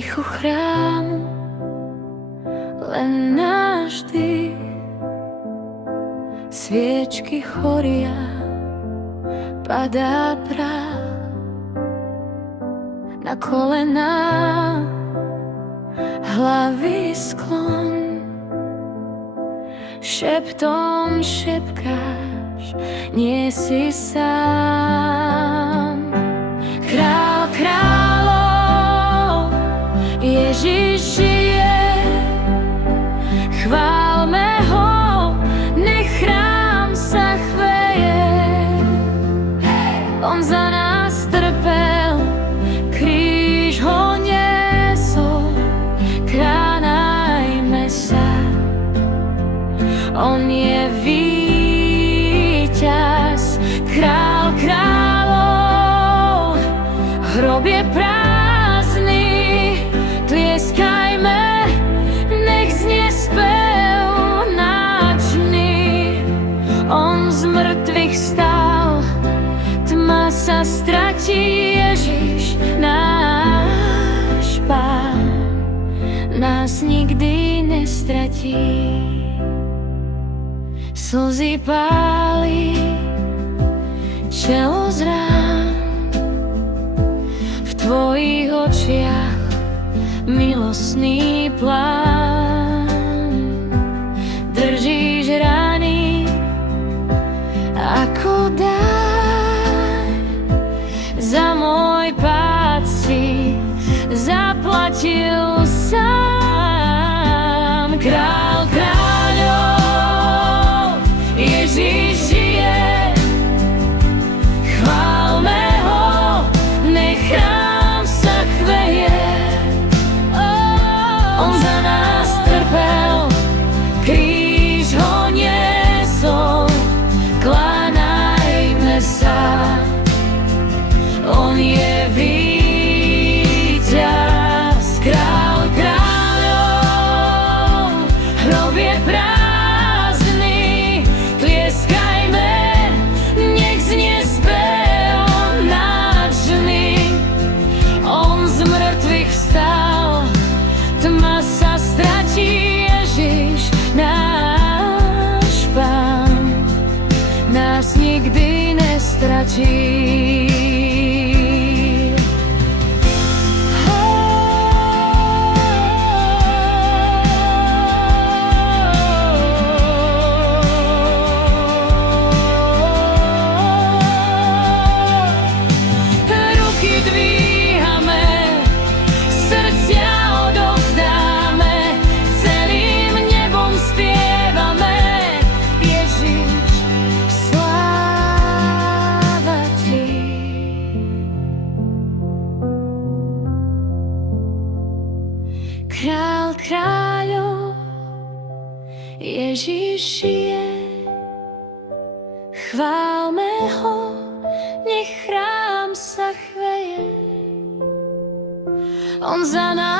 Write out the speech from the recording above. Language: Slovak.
tichu chrámu, len náš dých. Sviečky horia, padá prach na kolená, hlavy sklon. Šeptom šepkáš, nie si sám. Král kráľov, Ježiš žije, chválme ho, nech chrám sa chveje. On za nás trpel, kríž ho niesol, kláňajme sa. On je víťaz, král kráľov, hrob je prázdny, tlieskajme, nech znie spev náčný. On z mŕtvych vstal, tma sa stratí, Ježiš, náš Pán, nás nikdy nestratí. Slzy páli čelo z rán, v tvojich očiach milostný plán. Držíš rany ako dar, za môj pád si zaplatil sám. Král kráľov, Ježiš žije, chválme ho, nech chrám sa chveje. On za nás trpel, kríž ho niesol, kláňajme sa. On je víťaz, král kráľov, hrob je prázdny, tlieskajme, nech znie spev náčný. On z mŕtvych vstal, tma sa stratí, Ježiš, náš Pán, nás nikdy nestratí. Král kráľov, Ježiš žije, chválme ho, nech chrám sa chveje. On za nás